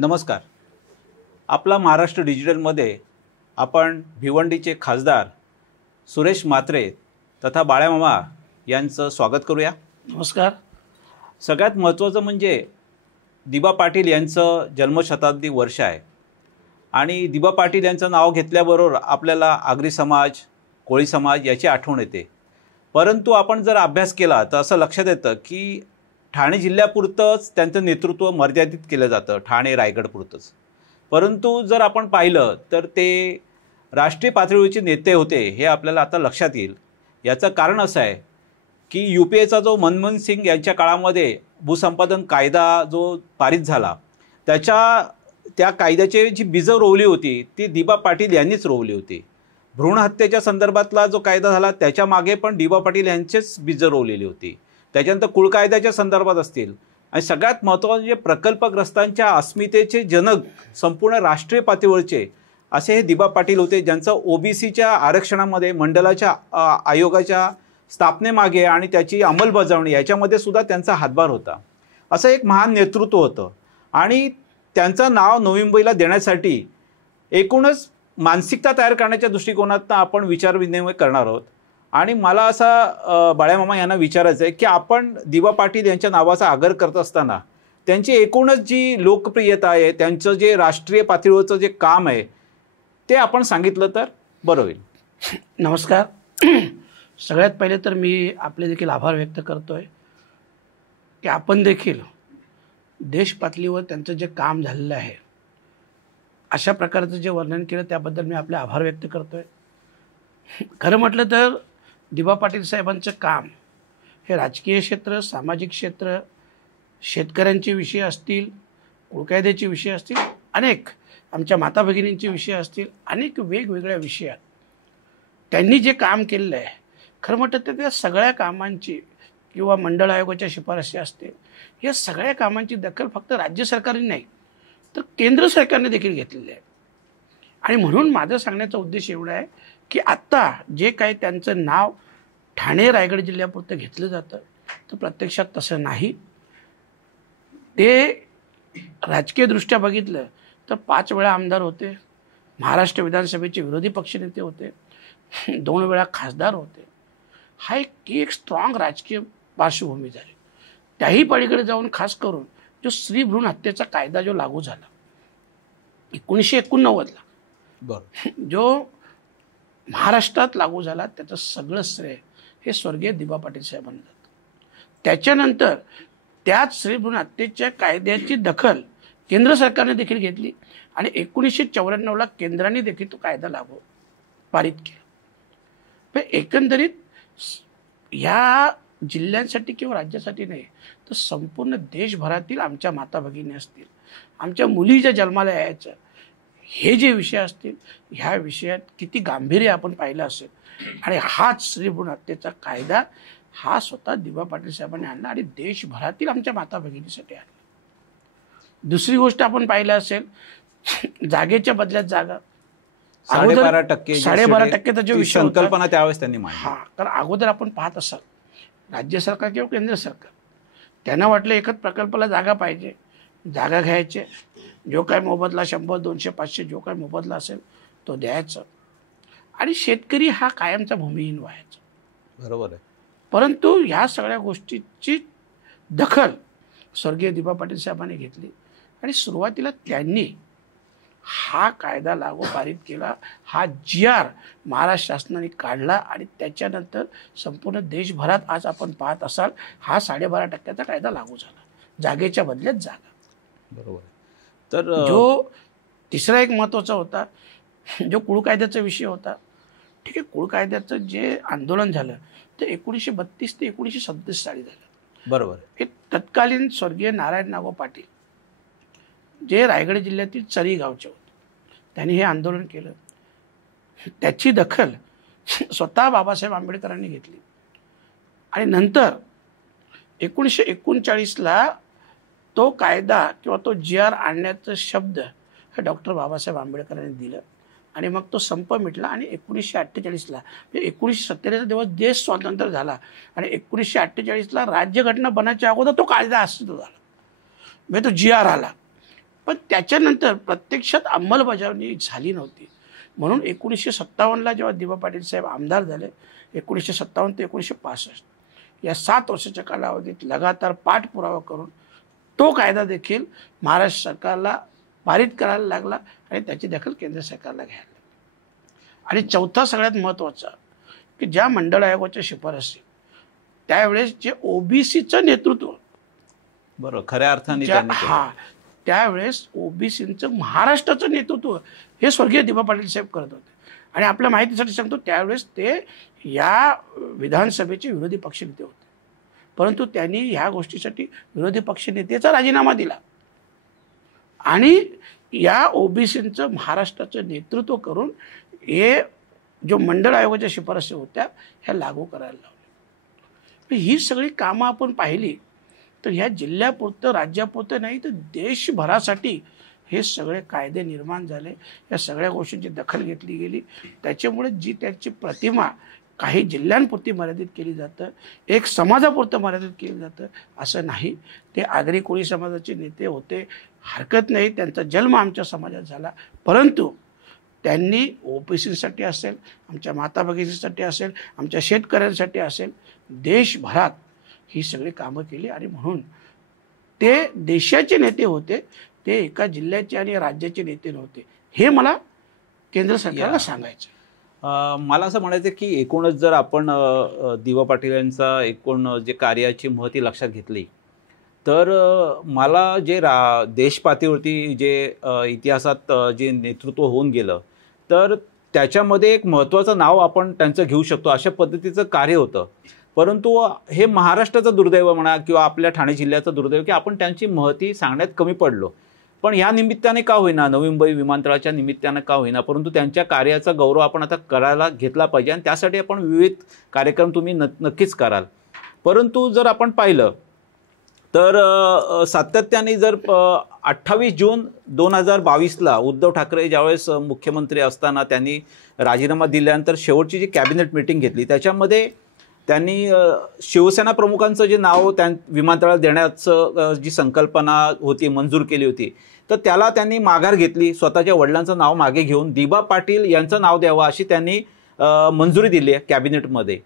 नमस्कार. आपला महाराष्ट्र डिजिटलमध्ये आपण भिवंडीचे खासदार सुरेश म्हात्रे तथा बाळ्यामामा यांचं स्वागत करूया. नमस्कार. सगळ्यात महत्त्वाचं म्हणजे दिबा पाटील यांचं जन्मशताब्दी वर्ष आहे आणि दिबा पाटील यांचं नाव घेतल्याबरोबर आपल्याला आगरी समाज, कोळी समाज याची आठवण येते. परंतु आपण जर अभ्यास केला तर असं लक्षात येतं की ठाणे जिल्ह्यापुरतंच त्यांचं नेतृत्व मर्यादित केलं जातं, ठाणे रायगडपुरतंच. परंतु जर आपण पाहिलं तर ते राष्ट्रीय पातळीवरचे नेते होते हे आपल्याला आता लक्षात येईल. याचं कारण असं आहे की UPAचा जो मनमोहन सिंग यांच्या काळामध्ये भूसंपादन कायदा जो पारित झाला त्या कायद्याची जी बीजं रोवली होती ती दिबा पाटील यांनीच रोवली होती. भ्रूण हत्येच्या संदर्भातला जो कायदा झाला त्याच्या मागे पण दिबा पाटील यांचेच बीजं रोवलेली होती. त्याच्यानंतर कुळ कायद्याच्या संदर्भात असतील आणि सगळ्यात महत्त्वाचे म्हणजे प्रकल्पग्रस्तांच्या अस्मितेचे जनक संपूर्ण राष्ट्रीय पातळीवरचे असे हे दिबा पाटील होते, ज्यांचं OBCच्या आरक्षणामध्ये मंडलाच्या आयोगाच्या स्थापनेमागे आणि त्याची अंमलबजावणी याच्यामध्ये सुद्धा त्यांचा हातभार होता. असं एक महान नेतृत्व होतं आणि त्यांचं नाव नवी मुंबईला देण्यासाठी एकूणच मानसिकता तयार करण्याच्या दृष्टिकोनातून आपण विचारविनिमय करणार आहोत. आणि मला असं बाळ्यामामा यांना विचारायचं आहे की आपण दिबा पाटील यांच्या नावाचा आदर करत असताना त्यांची एकूणच जी लोकप्रियता आहे, त्यांचं जे राष्ट्रीय पातळीवरचं जे काम आहे ते आपण सांगितलं तर बरं होईल. नमस्कार. सगळ्यात पहिले तर मी आपले देखील आभार व्यक्त करतोय की आपण देखील देश पातळीवर त्यांचं जे काम झालेलं आहे अशा प्रकारचं जे वर्णन केलं त्याबद्दल मी आपले आभार व्यक्त करतोय. खरं म्हटलं तर दिबा पाटील साहेबांचं काम हे राजकीय क्षेत्र, सामाजिक क्षेत्र, शेतकऱ्यांचे विषय असतील, कुळकायद्याचे विषय असतील, अनेक आमच्या माता भगिनींचे विषय असतील, अनेक वेगवेगळ्या विषयात त्यांनी जे काम केलेलं आहे खरं म्हटलं तर त्या सगळ्या कामांची किंवा मंडळ आयोगाच्या शिफारशी असतील या सगळ्या कामांची दखल फक्त राज्य सरकारने नाही तर केंद्र सरकारने देखील घेतलेली आहे. आणि म्हणून माझं सांगण्याचा उद्देश एवढा आहे की आत्ता जे काही त्यांचं नाव ठाणे रायगड जिल्ह्यापुरतं घेतलं जातं तर प्रत्यक्षात तसं नाही. ते राजकीयदृष्ट्या बघितलं तर 5 वेळा आमदार होते, महाराष्ट्र विधानसभेचे विरोधी पक्षनेते होते, 2 वेळा खासदार होते. हा एक स्ट्रॉंग राजकीय पार्श्वभूमी झाली. त्याही पलीकडे जाऊन खास करून जो स्त्री भ्रूण हत्येचा कायदा जो लागू झाला 1989ला, जो महाराष्ट्रात लागू झाला त्याचं सगळं श्रेय हे स्वर्गीय दिबा पाटील साहेबांना जातं. त्याच्यानंतर त्याच स्त्री भ्रूण हत्येच्या कायद्याची दखल केंद्र सरकारने देखील घेतली आणि 1994ला केंद्राने देखील तो कायदा पारित केला. पण एकंदरीत ह्या जिल्ह्यांसाठी किंवा राज्यासाठी नाही तर संपूर्ण देशभरातील आमच्या माता भगिनी असतील, आमच्या मुली ज्या जन्माला यायचं हे जे विषय असतील ह्या विषयात किती गांभीर्य आपण पाहिलं असेल. आणि हाच स्त्री भ्रूण हत्येचा कायदा हा स्वतः दिबा पाटील साहेबांनी आणला आणि देशभरातील आमच्या माता भगिनीसाठी आणला. दुसरी गोष्ट आपण पाहिलं असेल जागेच्या बदल्यात जागा 12.5% जो विषय संकल्पना त्यावेळेस त्यांनी कारण अगोदर आपण पाहत असाल राज्य सरकार किंवा केंद्र सरकार त्यांना वाटलं एकच प्रकल्पाला जागा पाहिजे, जागा घ्यायचे, जो काय मोबदला 100, 200, 500 जो काय मोबदला असेल तो द्यायचा आणि शेतकरी हा कायमचा भूमिहीन व्हायचा. बरोबर आहे. परंतु ह्या सगळ्या गोष्टीची दखल स्वर्गीय दिबा पाटील साहेबांनी घेतली आणि सुरुवातीला त्यांनी हा कायदा पारित केला. हा GR महाराष्ट्र शासनाने काढला आणि त्याच्यानंतर संपूर्ण देशभरात आज आपण पाहत असाल हा 12.5% कायदा लागू झाला, जागेच्या बदल्यात जागा. बरोबर. तर जो तिसरा एक महत्त्वाचा होता जो कुळ कायद्याचा विषय होता. ठीक आहे, कुळ कायद्याचं जे आंदोलन झालं ते 1932 ते 1937 साली झालं. बरोबर. हे तत्कालीन स्वर्गीय नारायण नागो पाटील जे रायगड जिल्ह्यातील चरी गावचे होते त्यांनी हे आंदोलन केलं. त्याची दखल स्वतः बाबासाहेब आंबेडकरांनी घेतली आणि नंतर 1939ला तो कायदा किंवा तो GR आणण्याचं शब्द हे डॉक्टर बाबासाहेब आंबेडकरांनी दिलं आणि मग तो संप मिटला आणि 1948ला 1970चा दिवस देश स्वतंत्र झाला आणि 1948ला राज्यघटना बनायच्या अगोदर तो कायदा अस्तित्वात आला, म्हणजे तो GR आला. पण त्याच्यानंतर प्रत्यक्षात अंमलबजावणी झाली नव्हती. म्हणून 1957ला जेव्हा दिबा पाटील साहेब आमदार झाले, 1957 ते 1965 या 7 वर्षाच्या कालावधीत लगातार पाठपुरावा करून तो कायदा देखील महाराष्ट्र सरकारला पारित करायला लागला आणि त्याची दखल केंद्र सरकारला घ्यायला लागली. आणि चौथा सगळ्यात महत्त्वाचा की ज्या मंडळ आयोगाच्या शिफारसी त्यावेळेस जे ओबीसीचं नेतृत्व बरोबर खऱ्या अर्थाने त्यांनी केलं. त्यावेळेस ओबीसीचं महाराष्ट्राचं नेतृत्व हे स्वर्गीय दिबा पाटील साहेब करत होते. आणि आपल्या माहितीसाठी सांगतो, त्यावेळेस ते या विधानसभेचे विरोधी पक्षनेते होते, परंतु त्यांनी ह्या गोष्टीसाठी विरोधी पक्षनेतेचा राजीनामा दिला आणि या ओबीसीचं महाराष्ट्राचं नेतृत्व करून हे जो मंडळ आयोगाच्या शिफारसी होत्या ह्या लागू करायला लावल्या. ही सगळी कामं आपण पाहिली तर ह्या जिल्ह्यापुरतं राज्यापुरतं नाही तर देशभरासाठी हे सगळे कायदे निर्माण झाले. या सगळ्या गोष्टींची दखल घेतली गेली. त्याच्यामुळे जी त्याची प्रतिमा काही जिल्ह्यांपुरती मर्यादित केली जातं, एक समाजापुरतं मर्यादित केली जातं असं नाही. ते आगरी कोळी समाजाचे नेते होते, हरकत नाही, त्यांचा जन्म आमच्या समाजात झाला, परंतु त्यांनी ओबीसीसाठी असेल, आमच्या माता भगिनीसाठी असेल, आमच्या शेतकऱ्यांसाठी असेल, देशभरात ही सगळी कामं केली. आणि म्हणून ते देशाचे नेते होते, ते एका जिल्ह्याचे आणि राज्याचे नेते नव्हते. हे मला केंद्र सरकारला सांगायचं. मला असं म्हणायचं की एकूणच जर आपण दिबा पाटील यांचा एकूण जे कार्याची महती लक्षात घेतली तर मला जे देश पातळीवरती जे इतिहासात जे नेतृत्व होऊन गेलं तर त्याच्यामध्ये एक महत्त्वाचं नाव आपण त्यांचं घेऊ शकतो अशा पद्धतीचं कार्य होतं. परंतु हे महाराष्ट्राचं दुर्दैव म्हणा किंवा आपल्या ठाणे जिल्ह्याचं दुर्दैव की आपण त्यांची महती सांगण्यात कमी पडलो. पण या निमित्ताने का होईना, नवी मुंबई विमानतळाच्या निमित्तानं का होईना, परंतु त्यांच्या कार्याचा गौरव आपण आता करायला घेतला पाहिजे आणि त्यासाठी आपण विविध कार्यक्रम तुम्ही नक्कीच कराल. परंतु जर आपण पाहिलं तर सातत्याने जर 28 जून 2022ला उद्धव ठाकरे ज्यावेळेस मुख्यमंत्री असताना त्यांनी राजीनामा दिल्यानंतर शेवटची जी कॅबिनेट मीटिंग घेतली त्याच्यामध्ये त्यांनी शिवसेना प्रमुखांचं जे नाव विमानतळाला देण्याचं जी संकल्पना होती मंजूर केली होती तर त्याला त्यांनी माघार घेतली. स्वतःच्या वडिलांचं नाव मागे घेऊन दिबा पाटील यांचं नाव द्यावं अशी त्यांनी मंजुरी दिली आहे कॅबिनेटमध्ये.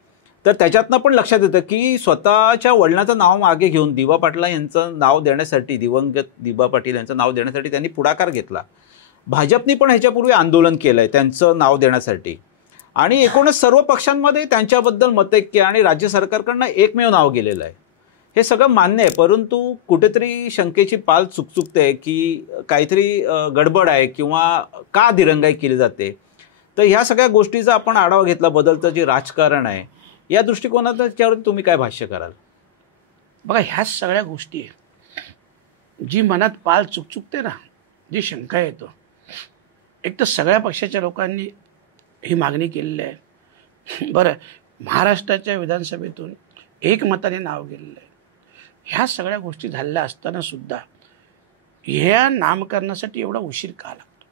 तर त्याच्यातनं पण लक्षात येतं की स्वतःच्या वडिलांचं नाव मागे घेऊन दिबा पाटील यांचं नाव देण्यासाठी, दिवंगत दिबा पाटील यांचं नाव देण्यासाठी त्यांनी पुढाकार घेतला. भाजपनी पण ह्याच्यापूर्वी आंदोलन केलं आहे त्यांचं नाव देण्यासाठी आणि एकूणच सर्व पक्षांमध्ये त्यांच्याबद्दल मतैक्य आणि राज्य सरकारकडनं एकमेव नाव गेलेलं आहे. हे सगळं मान्य आहे, परंतु कुठेतरी शंकेची पाल चुकचुकते की काहीतरी गडबड आहे किंवा का दिरंगाई केली जाते. तर ह्या सगळ्या गोष्टीचा आपण आढावा घेतला. बदलतं जे राजकारण आहे या दृष्टिकोनात त्याच्यावर तुम्ही काय भाष्य कराल? बघा, ह्या सगळ्या गोष्टी जी मनात पाल चुकचुकते ना, जी शंका येतो, एक तर सगळ्या पक्षाच्या लोकांनी ही मागणी केलेली आहे. बरं, महाराष्ट्राच्या विधानसभेतून एकमताने नाव गेलेलं आहे. ह्या सगळ्या गोष्टी झालेल्या असताना सुद्धा ह्या नामकरणासाठी एवढा उशीर का लागतो?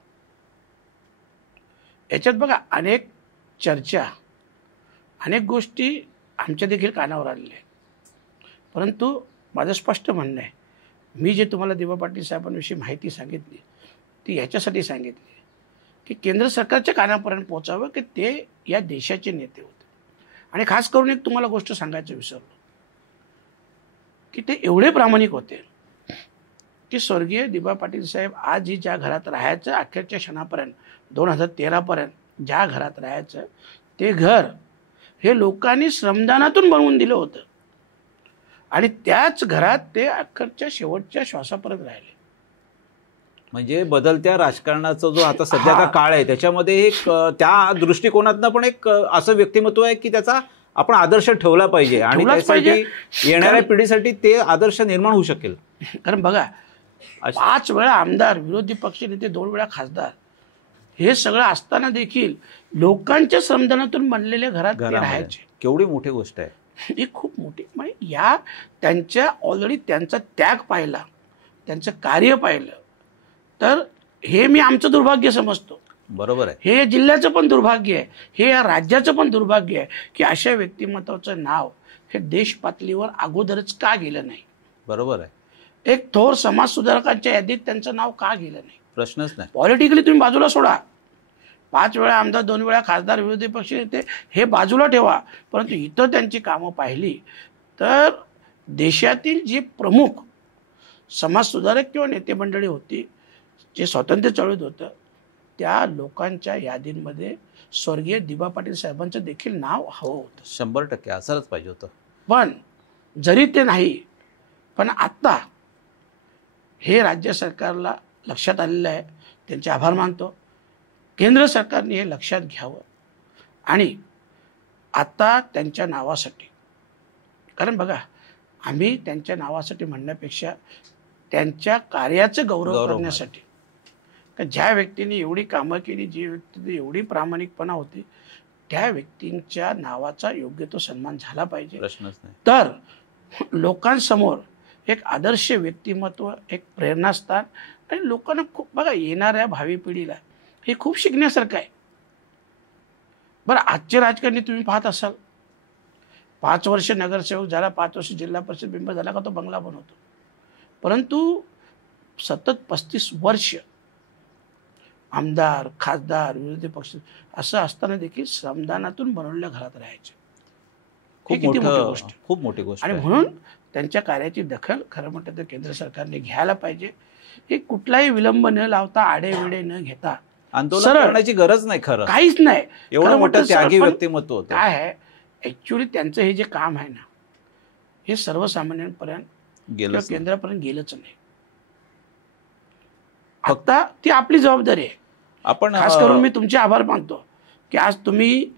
याच्यात बघा अनेक चर्चा, अनेक गोष्टी आमच्या देखील कानावर आलेल्या आहेत. परंतु माझं स्पष्ट म्हणणं आहे, मी जे तुम्हाला दिबा पाटील साहेबांविषयी माहिती सांगितली ती याच्यासाठी सांगितली की केंद्र सरकारच्या कानापर्यंत पोहोचावं की ते या देशाचे नेते होते. आणि खास करून एक तुम्हाला गोष्ट सांगायचं विसरलो की ते एवढे प्रामाणिक होते की स्वर्गीय दिबा पाटील साहेब आज ज्या घरात राहायचं अखेरच्या क्षणापर्यंत 2013पर्यंत ज्या घरात राहायचं ते घर हे लोकांनी श्रमदानातून बनवून दिलं होतं आणि त्याच घरात ते अखेरच्या शेवटच्या श्वासापर्यंत राहिले. म्हणजे बदलत्या राजकारणाचा जो आता सध्याचा काळ आहे त्याच्यामध्ये एक त्या दृष्टिकोनातनं पण एक असं व्यक्तिमत्व आहे की त्याचा आपण आदर्श ठेवला पाहिजे आणि त्यासाठी येणाऱ्या पिढीसाठी ते आदर्श निर्माण होऊ शकेल. कारण बघा, 5 वेळा आमदार, विरोधी पक्षनेते, 2 वेळा खासदार, हे सगळं असताना देखील लोकांच्या श्रमदानातून बनलेल्या घरात राहायचे. केवढी मोठी गोष्ट आहे ही, खूप मोठी. म्हणजे या त्यांच्या ऑलरेडी त्यांचा त्याग पाहिला, त्यांचं कार्य पाहिलं तर हे मी आमचं दुर्भाग्य समजतो. बरोबर आहे. हे जिल्ह्याचं पण दुर्भाग्य आहे, हे या राज्याचं पण दुर्भाग्य आहे की अशा व्यक्तिमत्वाचं नाव हे देश पातळीवर अगोदरच का गेलं नाही. बरोबर आहे. एक थोर समाज सुधारकांच्या यादीत त्यांचं नाव का गेलं नाही? प्रश्नच नाही. पॉलिटिकली तुम्ही बाजूला सोडा, 5 वेळा आमदार, 2 वेळा खासदार, विरोधी पक्ष नेते, हे बाजूला ठेवा, परंतु इथं त्यांची कामं पाहिली तर देशातील जी प्रमुख समाज सुधारक किंवा नेते मंडळी होती, जे स्वातंत्र्य चळवळीत होतं, त्या लोकांच्या यादींमध्ये स्वर्गीय दिबा पाटील साहेबांचं देखील नाव हवं होतं. 100% असायलाच पाहिजे होतं. पण जरी ते नाही, पण आत्ता हे राज्य सरकारला लक्षात आलेलं आहे, त्यांचे आभार मानतो. केंद्र सरकारने हे लक्षात घ्यावं आणि आता त्यांच्या नावासाठी, कारण बघा, आम्ही त्यांच्या नावासाठी म्हणण्यापेक्षा त्यांच्या कार्याचं गौरव करण्यासाठी, का ज्या व्यक्तीने एवढी कामं केली, जी व्यक्ती एवढी प्रामाणिकपणा होती, त्या व्यक्तींच्या नावाचा योग्य तो सन्मान झाला पाहिजे. प्रश्नच नाही. तर लोकांसमोर एक आदर्श व्यक्तिमत्व, एक प्रेरणास्थान, आणि लोकांना खूप, बघा, येणाऱ्या भावी पिढीला हे खूप शिकण्यासारखं आहे. बरं, आजचे राजकारणी तुम्ही पाहत असाल, 5 वर्ष नगरसेवक झाला, 5 वर्ष जिल्हा परिषद मेंबर झाला का तो बंगला बनवतो, परंतु सतत 35 वर्ष आमदार, खासदार, विरोधी पक्ष असं असताना देखील श्रमदानातून बनवलेल्या घरात राहायचे. खूप मोठी गोष्ट. आणि म्हणून त्यांच्या कार्याची दखल खरं म्हटलं तर केंद्र सरकारने घ्यायला पाहिजे. हे कुठलाही विलंब न लावता, आडेवेडे न घेता, आंदोलन करण्याची गरज नाही. खरं काहीच नाही. एवढं मोठं त्यागी व्यक्तिमत्व होतं. काय आहे ऍक्च्युली त्यांचं हे जे काम आहे ना, हे सर्वसामान्यांपर्यंत गेलं, केंद्रापर्यंत गेलंच नाही. आता ती आपली जबाबदारी आहे. आपण खास करून मी तुमचे आभार मानतो की आज तुम्ही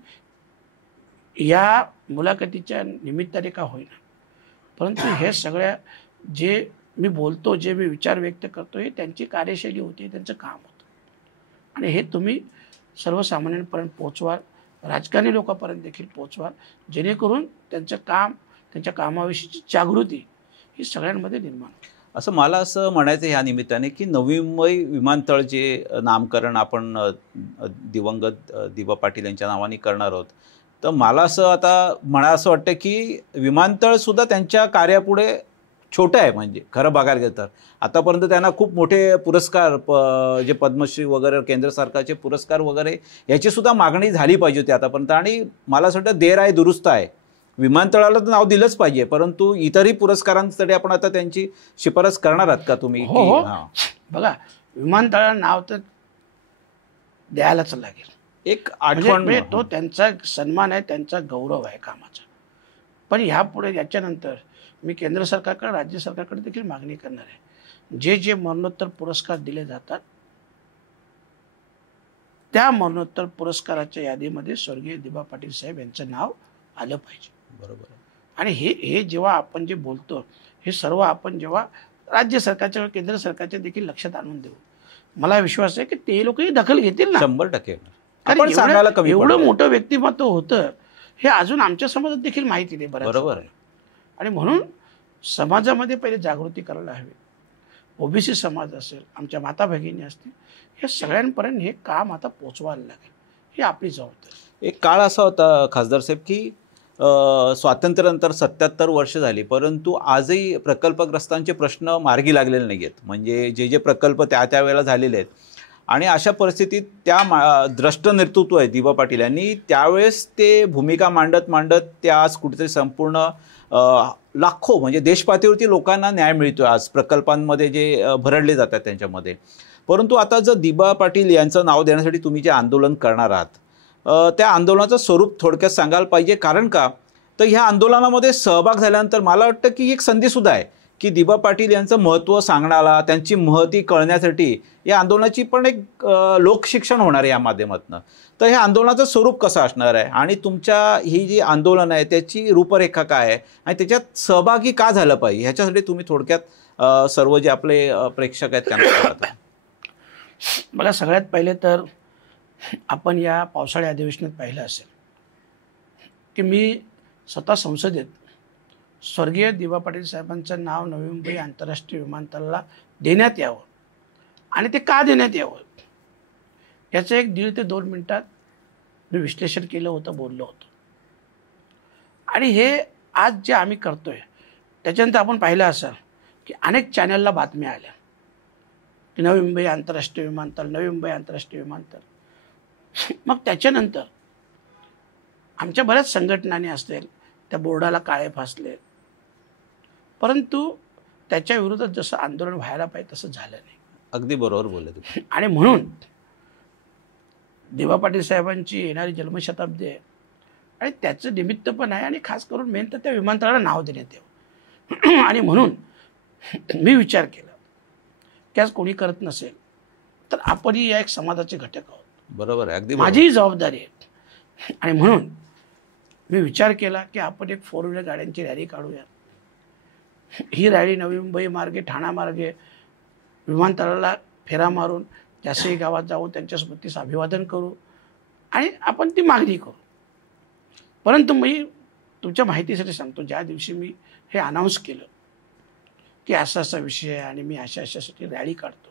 या मुलाखतीच्या निमित्ताने का होईना, परंतु हे सगळ्या जे मी बोलतो, जे मी विचार व्यक्त करतो, हे त्यांची कार्यशैली होती, त्यांचं काम होतं, आणि हे तुम्ही सर्वसामान्यांपर्यंत पोचवाल, राजकारणी लोकांपर्यंत देखील पोचवाल, जेणेकरून त्यांचं काम, त्यांच्या कामाविषयीची जागृती ही सगळ्यांमध्ये निर्माण होईल. असं मला असं म्हणायचं ह्या निमित्ताने की नवी मुंबई विमानतळ जे नामकरण आपण दिवंगत दिबा पाटील यांच्या नावाने करणार आहोत, तर मला असं आता असं वाटतं की विमानतळ सुद्धा त्यांच्या कार्यापुढे छोटं आहे. म्हणजे खरं बघायला गेलं तर आतापर्यंत त्यांना खूप मोठे पुरस्कार, जे पद्मश्री वगैरे, केंद्र सरकारचे पुरस्कार वगैरे, याची सुद्धा मागणी झाली पाहिजे होती आतापर्यंत. आणि मला असं वाटतं देर आहे दुरुस्त आहे. विमानतळाला तर नाव दिलंच पाहिजे, परंतु इतरही पुरस्कारांसाठी आपण आता त्यांची शिफारस करणार आहात का तुम्ही? हो. बघा, विमानतळाला नाव तर द्यायलाच लागेल. एक आठवण, म्हणजे तो त्यांचा सन्मान आहे, त्यांचा गौरव आहे कामाचा. पण ह्यापुढे याच्यानंतर मी केंद्र सरकारकडे, राज्य सरकारकडे देखील मागणी करणार आहे, जे जे मरणोत्तर पुरस्कार दिले जातात, त्या मरणोत्तर पुरस्काराच्या यादीमध्ये स्वर्गीय दिबा पाटील साहेब यांचं नाव आलं पाहिजे. बरोबर. आणि हे जेव्हा आपण जे बोलतो, हे सर्व आपण जेव्हा राज्य सरकारच्या, केंद्र सरकारच्या देखील लक्षात आणून देऊ, मला विश्वास आहे की ते लोकही दखल घेतील ना. 100%. आपण सांगायला कमी, एवढं मोठं व्यक्तिमत्व होतं हे अजून आमच्या समाजात देखील माहिती नाही बरं. बरोबर आहे. आणि म्हणून समाजामध्ये पहिले जागृती करायला हवी. ओबीसी समाज असेल, आमच्या माता भगिनी असतील, या सगळ्यांपर्यंत हे काम आता पोचवायला लागेल. ही आपली जबाबदारी. एक काळ असा होता खासदार साहेब की स्वातंत्र्यानंतर 77 वर्ष झाली, परंतु आजही प्रकल्पग्रस्तांचे प्रश्न मार्गी लागलेले नाही आहेत. म्हणजे जे प्रकल्प त्या वेळेला झालेले आहेत, आणि अशा परिस्थितीत त्या द्रष्ट नेतृत्व आहे दिबा पाटील यांनी, त्यावेळेस ते भूमिका मांडत ते आज कुठेतरी संपूर्ण लाखो, म्हणजे देशपातळीवरती लोकांना न्याय मिळतोय आज प्रकल्पांमध्ये जे भरडले जातात त्यांच्यामध्ये. परंतु आता जर दिबा पाटील यांचं नाव देण्यासाठी तुम्ही जे आंदोलन करणार आहात, त्या आंदोलनाचं स्वरूप थोडक्यात सांगायला पाहिजे. कारण का तर ह्या आंदोलनामध्ये सहभाग झाल्यानंतर मला वाटतं की एक संधीसुद्धा आहे की दिबा पाटील यांचं महत्त्व सांगण्याला, त्यांची महती कळण्यासाठी या आंदोलनाची पण एक लोकशिक्षण होणार आहे या माध्यमातून. तर ह्या आंदोलनाचं स्वरूप कसं असणार आहे, आणि तुमच्या ही जी आंदोलन आहे त्याची रूपरेखा काय आहे, आणि त्याच्यात सहभागी का झालं पाहिजे, ह्याच्यासाठी तुम्ही थोडक्यात सर्व जे आपले प्रेक्षक आहेत त्यांना. मला सगळ्यात पहिले तर आपण या पावसाळी अधिवेशनात पाहिलं असेल की मी स्वतः संसदेत स्वर्गीय दिबा पाटील साहेबांचं नाव नवी मुंबई आंतरराष्ट्रीय विमानतळाला देण्यात यावं, आणि ते का देण्यात यावं याचं एक 1.5 ते 2 मिनिटात मी विश्लेषण केलं होतं, बोललो होतो. आणि हे आज जे आम्ही करतोय त्याच्यानंतर आपण पाहिलं असाल की अनेक चॅनलला बातम्या आल्या की नवी मुंबई आंतरराष्ट्रीय विमानतळ, नवी मुंबई आंतरराष्ट्रीय विमानतळ. मग त्याच्यानंतर आमच्या बऱ्याच संघटनांनी असतील त्या बोर्डाला काळे फासले, परंतु त्याच्या विरोधात जसं आंदोलन व्हायला पाहिजे तसं झालं नाही. अगदी बरोबर बोलले तुम्ही. आणि म्हणून दिवा पाटील साहेबांची येणारी जन्मशताब्दी आहे आणि त्याचं निमित्त पण आहे आणि खास करून मेन तर त्या विमानतळाला नाव देण्यात यावं. आणि म्हणून मी विचार केला की आज कोणी करत नसेल तर आपणही या एक समाजाचे घटक आहोत. बरोबर आहे, अगदी बरोबर. माझीही जबाबदारी आहे. आणि म्हणून मी विचार केला की आपण एक 4 व्हीलर गाड्यांची रॅली काढूया. ही रॅली नवी मुंबई मार्गे, ठाणा मार्गे विमानतळाला फेरा मारून जास्ती गावात जाऊन त्यांच्या स्मृतीस अभिवादन करू आणि आपण ती मागणी करू. परंतु मी तुमच्या माहितीसाठी सांगतो, ज्या दिवशी मी हे अनाऊन्स केलं की असा असा विषय आहे आणि मी अशासाठी रॅली काढतो,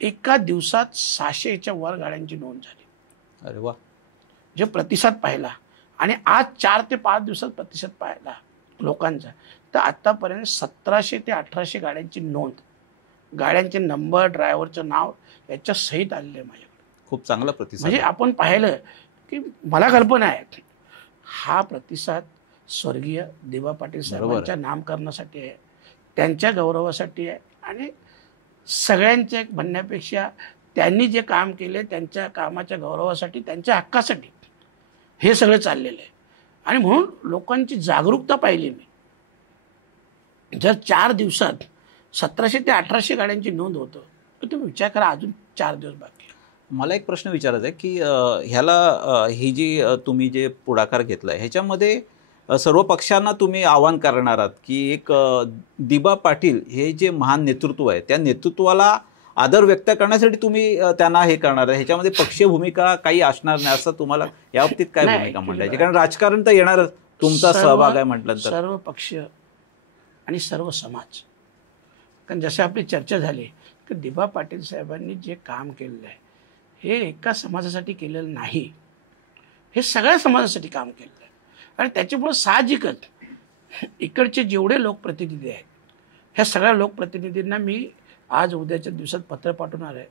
एका दिवसात 600च्या वर गाड्यांची नोंद झाली. अरे वा. जे प्रतिसाद पाहिला आणि आज 4 ते 5 दिवसात प्रतिसाद पाहिला लोकांचा, तर आत्तापर्यंत 1700 ते 1800 गाड्यांची नोंद, गाड्यांचे नंबर, ड्रायव्हरचं नाव याच्या सहित आलेलं आहे माझ्याकडे. खूप चांगला प्रतिसाद. म्हणजे आपण पाहिलं की मला कल्पना आहे हा प्रतिसाद स्वर्गीय दिवा पाटील साहेबांच्या नामकरणासाठी आहे, त्यांच्या गौरवासाठी आहे आणि सगळ्यांच्या एक म्हणण्यापेक्षा त्यांनी जे काम केले त्यांच्या कामाच्या गौरवासाठी, त्यांच्या हक्कासाठी हे सगळं चाललेलं आहे. आणि म्हणून लोकांची जागरूकता पाहिली मी. जर 4 दिवसात 1700 ते 1800 गाड्यांची नोंद होतं तर तुम्ही विचार करा अजून 4 दिवस बाकी. मला एक प्रश्न विचारायचा आहे की ह्याला ही जी तुम्ही जे पुढाकार घेतलाय ह्याच्यामध्ये सर्व पक्षांना तुम्ही आवाहन करणार आहात की एक दिबा पाटील हे जे महान नेतृत्व आहे त्या नेतृत्वाला आदर व्यक्त करण्यासाठी तुम्ही त्यांना हे करणार आहे, ह्याच्यामध्ये पक्षीय भूमिका काही असणार नाही असं तुम्हाला या बाबतीत काय भूमिका म्हणताय? कारण राजकारण तर येणार, तुमचा सहभाग आहे म्हटलं तर. सर्व पक्ष आणि सर्व समाज, कारण जसे आपली चर्चा झाली की दिबा पाटील साहेबांनी जे काम केलेलं आहे हे एका समाजासाठी केलेलं नाही, हे सगळ्या समाजासाठी काम केलेलं आहे. आणि त्याच्यामुळे साहजिकच इकडचे जेवढे लोकप्रतिनिधी आहेत ह्या सगळ्या लोकप्रतिनिधींना मी आज उद्याच्या दिवसात पत्र पाठवणार आहे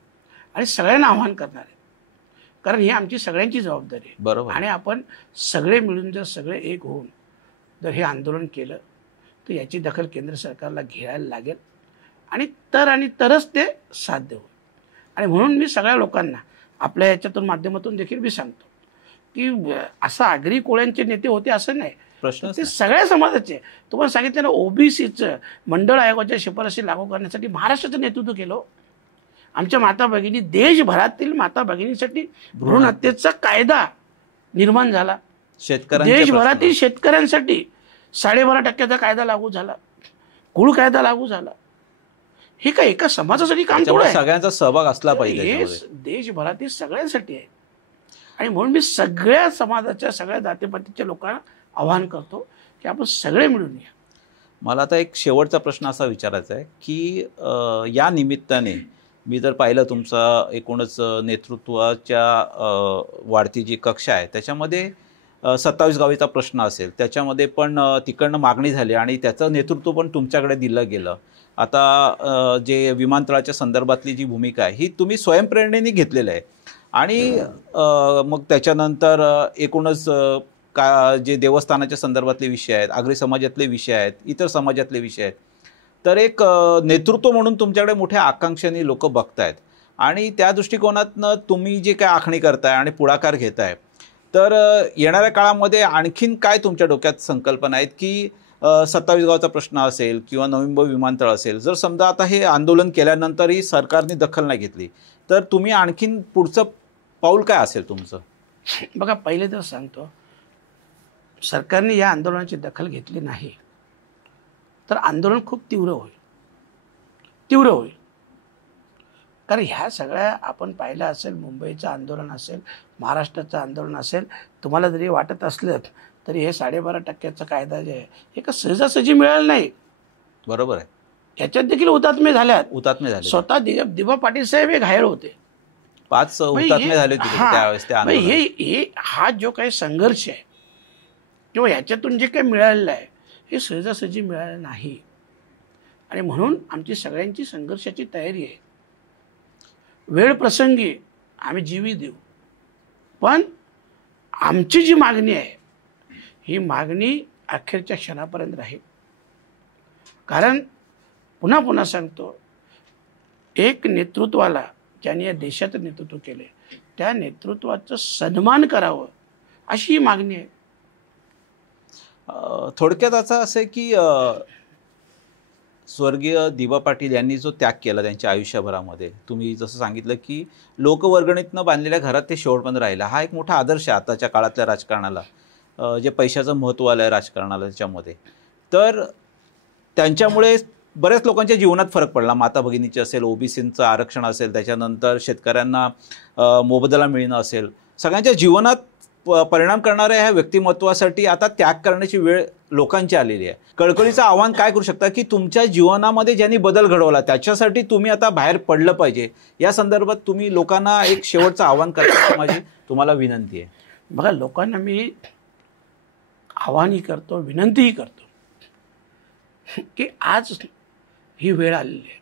आणि सगळ्यांना आवाहन करणार आहे, कारण ही आमची सगळ्यांची जबाबदारी आहे. बरोबर. आणि आपण सगळे मिळून जर सगळे एक होऊन जर हे आंदोलन केलं तर याची दखल केंद्र सरकारला घ्यायला लागेल आणि तरच ते साध्य होईल. आणि म्हणून मी सगळ्या लोकांना आपल्या याच्यातून माध्यमातून देखील मी सांगतो की असं आगरी कोळ्यांचे नेते होते असं नाही, प्रश्न ते सगळ्या समाजाचे. तुम्हाला सांगितलं ना, ओबीसीचं मंडळ आयोगाच्या शिफारसी लागू करण्यासाठी महाराष्ट्राचं नेतृत्व केलं. आमच्या माता भगिनी, देशभरातील माता भगिनीसाठी भ्रूण हत्येचा कायदा निर्माण झाला. देशभरातील शेतकऱ्यांसाठी 12.5% कायदा लागू झाला, कुळ कायदा लागू झाला. हे काय एका समाजासाठी काम थोडं आहे, सगळ्यांचा सहभाग असला पाहिजे. हे देशभरातील सगळ्यांसाठी आहे. आणि म्हणून मी सगळ्या समाजाच्या, सगळ्या जातीपातीच्या लोकांना आवाहन करतो की आपण सगळे मिळून या. मला आता एक शेवटचा प्रश्न असा विचारायचा आहे की या निमित्ताने मी जर पाहिलं तुमचा एकूणच नेतृत्वाच्या वाढती जी कक्षा आहे त्याच्यामध्ये 27 गावीचा प्रश्न असेल, त्याच्यामध्ये पण तिकडनं मागणी झाली आणि त्याचं नेतृत्व पण तुमच्याकडे दिलं गेलं. आता जे विमानतळाच्या संदर्भातली जी भूमिका आहे ही तुम्ही स्वयंप्रेरणेने घेतलेलं आहे आणि मग त्याच्यानंतर एकूणच जे देवस्थानाच्या संदर्भातले विषय आहेत, आगरी समाजातले विषय आहेत, इतर समाजातले विषय आहेत, तर एक नेतृत्व म्हणून तुमच्याकडे मोठ्या आकांक्षेने लोक बघतायत आणि त्या दृष्टिकोनातनं तुम्ही जे काय आखणी करताय आणि पुढाकार घेताय, तर येणाऱ्या काळामध्ये आणखीन काय तुमच्या डोक्यात संकल्पना आहेत की 27 गावचा प्रश्न असेल किंवा नवी मुंबई विमानतळ असेल, जर समजा आता हे आंदोलन केल्यानंतरही सरकारने दखल नाही घेतली तर तुम्ही आणखीन पुढचं पाऊल काय असेल तुमचं? बघा, पहिले तर सांगतो, सरकारने या आंदोलनाची दखल घेतली नाही तर आंदोलन खूप तीव्र होईल. कारण ह्या सगळ्या आपण पाहिलं असेल, मुंबईचं आंदोलन असेल, महाराष्ट्राचं आंदोलन असेल, तुम्हाला जरी वाटत असलं तरी हे 12.5% कायदा जे आहे हे का सहजासहजी मिळालं नाही. बरोबर आहे. याच्यात देखील हुतात्मे झाले. स्वतः दिबा पाटील साहेब हे घायल होते. 5 हुतात्मे झाले होते त्यावेळेस त्या हे हा जो काही संघर्ष आहे किंवा ह्याच्यातून जे काही मिळालेलं आहे हे सहजासहजी मिळालं नाही. आणि म्हणून आमची सगळ्यांची संघर्षाची तयारी आहे. वेळ प्रसंगी आम्ही जीवी देऊ, पण आमची जी मागणी आहे ही मागणी अखेरच्या क्षणापर्यंत राहील. कारण पुन्हा पुन्हा सांगतो, एक नेतृत्वाला ज्यांनी या देशाचं नेतृत्व केले त्या नेतृत्वाचं सन्मान करावं अशी ही मागणी आहे. थोडक्यात असं आहे की स्वर्गीय दिबा पाटील यांनी जो त्याग केला त्यांच्या आयुष्यभरामध्ये, तुम्ही जसं सांगितलं की लोकवर्गणीतनं बांधलेल्या घरात ते शेवटपर्यंत राहिला, हा एक मोठा आदर्श आहे आताच्या काळातल्या राजकारणाला, जे पैशाचं महत्त्व आलं आहे राजकारणाला त्याच्यामध्ये. तर त्यांच्यामुळे बऱ्याच लोकांच्या जीवनात फरक पडला. माता भगिनीचे असेल, ओबीसींचं आरक्षण असेल, त्याच्यानंतर शेतकऱ्यांना मोबदला मिळणं असेल, सगळ्यांच्या जीवनात परिणाम करणाऱ्या ह्या व्यक्तिमत्वासाठी आता त्याग करण्याची वेळ लोकांची आलेली आहे. कळकळीचं आव्हान काय करू शकता की तुमच्या जीवनामध्ये ज्यांनी बदल घडवला त्याच्यासाठी तुम्ही आता बाहेर पडलं पाहिजे, या संदर्भात तुम्ही लोकांना एक शेवटचं आव्हान करण्याची माझी तुम्हाला विनंती आहे. बघा, लोकांना मी आव्हानही करतो, विनंतीही करतो की आज ही वेळ आलेली आहे.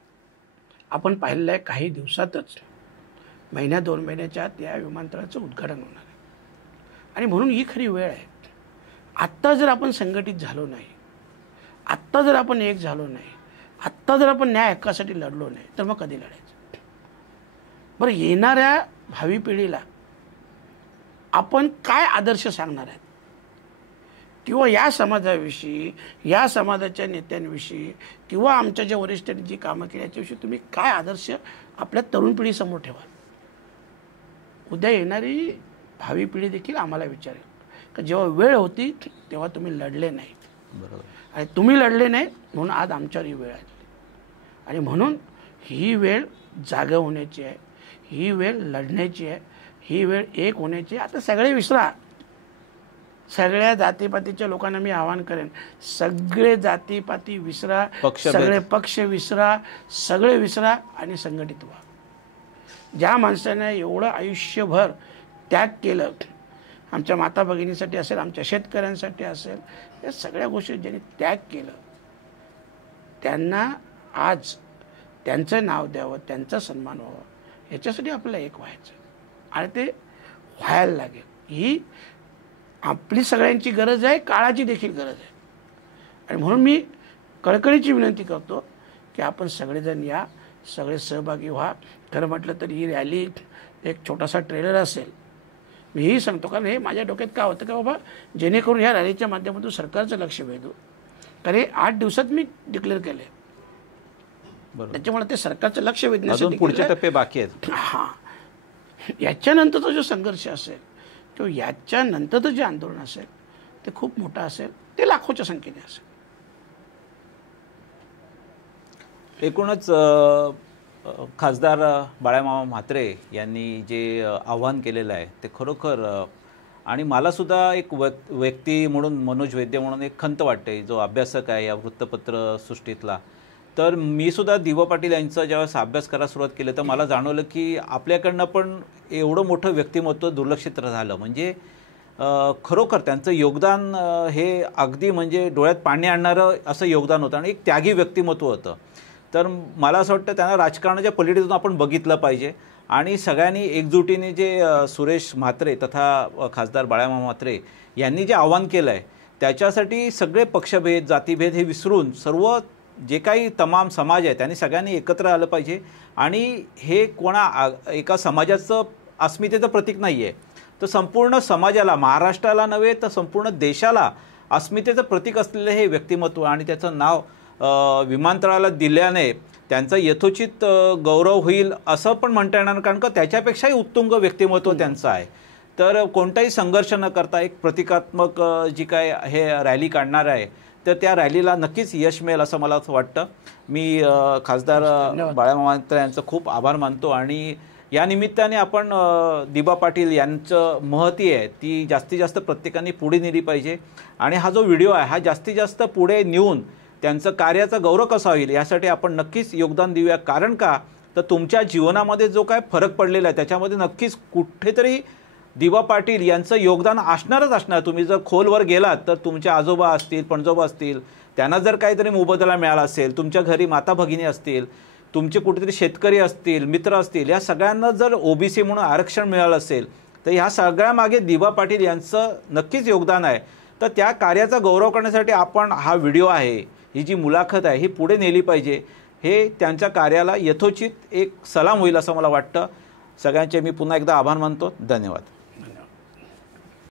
आपण पाहिलेलं आहे काही दिवसातच, महिन्या 2 महिन्याच्या आत या विमानतळाचं उद्घाटन होणार आहे. आणि म्हणून ही खरी वेळ आहे. आत्ता जर आपण संघटित झालो नाही, आत्ता जर आपण एक झालो नाही, आत्ता जर आपण न्याय हक्कासाठी लढलो नाही, तर मग कधी लढायचं? बरं, येणाऱ्या भावी पिढीला आपण काय आदर्श सांगणार आहेत, किंवा या समाजाविषयी, या समाजाच्या नेत्यांविषयी, किंवा आमच्या ज्या वरिष्ठांनी जी कामं केली याच्याविषयी तुम्ही काय आदर्श आपल्या तरुण पिढीसमोर ठेवाल? उद्या येणारी भावी पिढी देखील आम्हाला विचारेल की जेव्हा वेळ होती तेव्हा तुम्ही लढले नाही. बरोबर. आणि तुम्ही लढले नाही म्हणून आज आमच्यावर ही वेळ आली. आणि म्हणून ही वेळ जागा होण्याची आहे, ही वेळ लढण्याची आहे, ही वेळ एक होण्याची आहे. आता सगळे विसरा, सगळ्या जातीपातीच्या लोकांना मी आवाहन करेन, सगळे जातीपाती विसरा, सगळे पक्ष विसरा, सगळे विसरा आणि संघटित व्हा. ज्या माणसाने एवढं आयुष्यभर त्याग केलं, आमच्या माता भगिनीसाठी असेल, आमच्या शेतकऱ्यांसाठी असेल, या सगळ्या गोष्टी ज्यांनी त्याग केलं त्यांना आज त्यांचं नाव द्यावं, त्यांचा सन्मान व्हावा, याच्यासाठी आपल्याला एक व्हायचं आणि ते व्हायला लागेल. ही आपली सगळ्यांची गरज आहे, काळाची देखील गरज आहे. आणि म्हणून मी कळकळीची विनंती करतो की आपण सगळेजण या, सगळे सहभागी व्हा. खरं म्हटलं तर ही रॅली एक छोटासा ट्रेलर असेल, मी हेही सांगतो, कारण हे माझ्या डोक्यात काय होतं की बाबा जेणेकरून ह्या रॅलीच्या माध्यमातून सरकारचं लक्ष वेधू. कारण हे 8 दिवसात मी डिक्लेअर केले, त्याच्यामुळे ते सरकारचं लक्ष वेधण्यासाठी पुढचे टप्पे बाकी आहेत. हां, याच्यानंतरचा जो संघर्ष असेल किंवा याच्यानंतरचं जे आंदोलन असेल ते खूप मोठं असेल, ते लाखोच्या संख्येने असेल. एकूणच खासदार बाळामामा म्हात्रे यांनी जे आव्हान केलेलं आहे ते खरोखर, आणि मलासुद्धा एक व्यक्ती म्हणून, मनोज वैद्य म्हणून एक खंत वाटते, जो अभ्यासक आहे या वृत्तपत्र सृष्टीतला. तर मी सुद्धा दिबा पाटील यांचा ज्यावेळेस अभ्यास करायला सुरुवात केली तर मला जाणवलं की आपल्याकडनं पण एवढं मोठं व्यक्तिमत्व दुर्लक्षित झालं. म्हणजे खरोखर त्यांचं योगदान हे अगदी म्हणजे डोळ्यात पाणी आणणारं असं योगदान होतं आणि एक त्यागी व्यक्तिमत्व होतं. तर मला असं वाटतं त्यांना राजकारणाच्या पलीकडून आपण बघितलं पाहिजे आणि सगळ्यांनी एकजुटीने जे सुरेश म्हात्रे तथा खासदार बाळामामा म्हात्रे यांनी जे आव्हान केलं आहे त्याच्यासाठी सगळे पक्षभेद, जातीभेद हे विसरून सर्व जे काही तमाम समाज आहे त्यांनी सगळ्यांनी एकत्र आलं पाहिजे. आणि हे एका समाजाचं अस्मितेचं प्रतीक नाही आहे, तर संपूर्ण समाजाला, महाराष्ट्राला नव्हे तर संपूर्ण देशाला अस्मितेचं प्रतीक असलेलं हे व्यक्तिमत्व आणि त्याचं नाव विमानतळाला दिल्याने त्यांचा यथोचित गौरव होईल असं पण म्हणता येणार, कारण का त्याच्यापेक्षाही उत्तुंग व्यक्तिमत्व त्यांचं आहे. तर कोणताही संघर्ष न करता एक प्रतिकात्मक जी काय हे रॅली काढणार आहे तर त्या रॅलीला नक्कीच यश मिळेल असं मला वाटतं. मी खासदार बाळामामा म्हात्रे यांचं खूप आभार मानतो आणि या निमित्ताने आपण दिबा पाटील यांचं महती आहे ती जास्तीत जास्त प्रत्येकाने पुढे नेली पाहिजे आणि हा जो व्हिडिओ आहे हा जास्तीत जास्त पुढे नेऊन त्यांचं कार्याचा गौरव कसा होईल यासाठी आपण नक्कीच योगदान देऊया. कारण का तर तुमच्या जीवनामध्ये जो काय फरक पडलेला आहे त्याच्यामध्ये नक्कीच कुठेतरी दिवा पाटील यांचं योगदान असणारच असणार. तुम्ही जर खोलवर गेलात तर तुमचे आजोबा असतील, पणजोबा असतील, त्यांना जर काहीतरी मोबदला मिळाला असेल, तुमच्या घरी माता भगिनी असतील, तुमचे कुठेतरी शेतकरी असतील, मित्र असतील, या सगळ्यांना जर ओबीसी म्हणून आरक्षण मिळालं असेल तर ह्या सगळ्यामागे दिवा पाटील यांचं नक्कीच योगदान आहे. तर त्या कार्याचा गौरव करण्यासाठी आपण हा व्हिडिओ आहे, ही जी मुलाखत आहे ही पुढे नेली पाहिजे. हे त्यांच्या कार्याला यथोचित एक सलाम होईल असं मला वाटतं. सगळ्यांचे मी पुन्हा एकदा आभार मानतो. धन्यवाद.